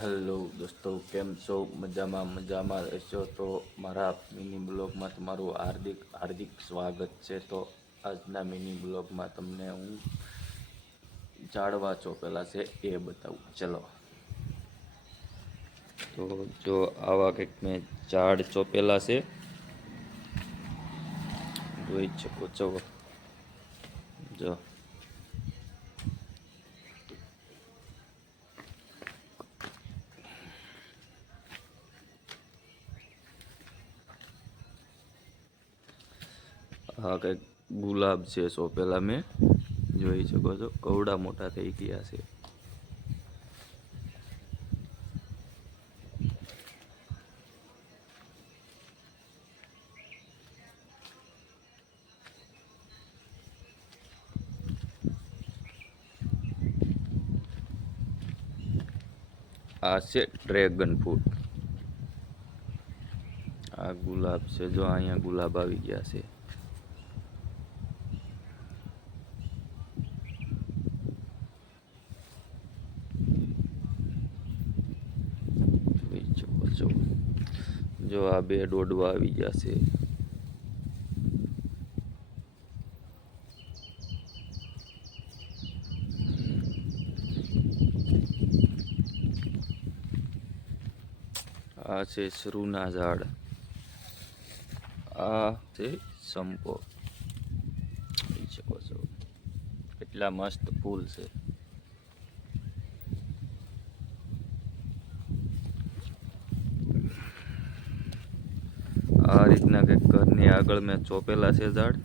Hello દોસ્તો, કેમ છો? મજામાં રહેશો તો મારા મિની બ્લોગમાં તમારું હાર્દિક હાર્દિક સ્વાગત છે. તો આજના મિની બ્લોગમાં તમને હું ઝાડવા ચોપેલા છે એ બતાવું. ચલો, તો જો આવા કંઈક મેં ઝાડ ચોપેલા છે, જોઈ શકો છો. જો આ કંઈક ગુલાબ છે સોંપેલા મેં, જોઈ શકો છો. કવડા મોટા થઈ ગયા છે. આ છે ડ્રેગન ફ્રૂટ. આ ગુલાબ છે, જો અહીંયા ગુલાબ આવી ગયા છે. જો આ બે દોડવા આવી ગયા છે. આ છે શરૂના ઝાડ. આ છે સંપો, જોઈ શકો છો. કેટલા મસ્ત ફૂલ છે. આ રીતના કંઈક ઘરની આગળ મેં ચોપેલા છે ઝાડ.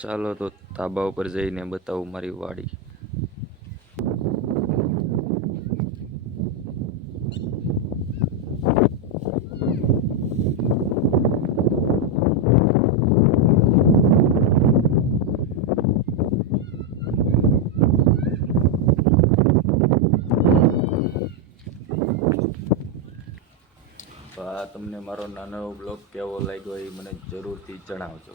ચાલો તો ધાબા ઉપર જઈને બતાવું મારી વાડી. તો આ તમને મારો નાનો બ્લોગ કેવો લાગ્યો એ મને જરૂરથી જણાવજો.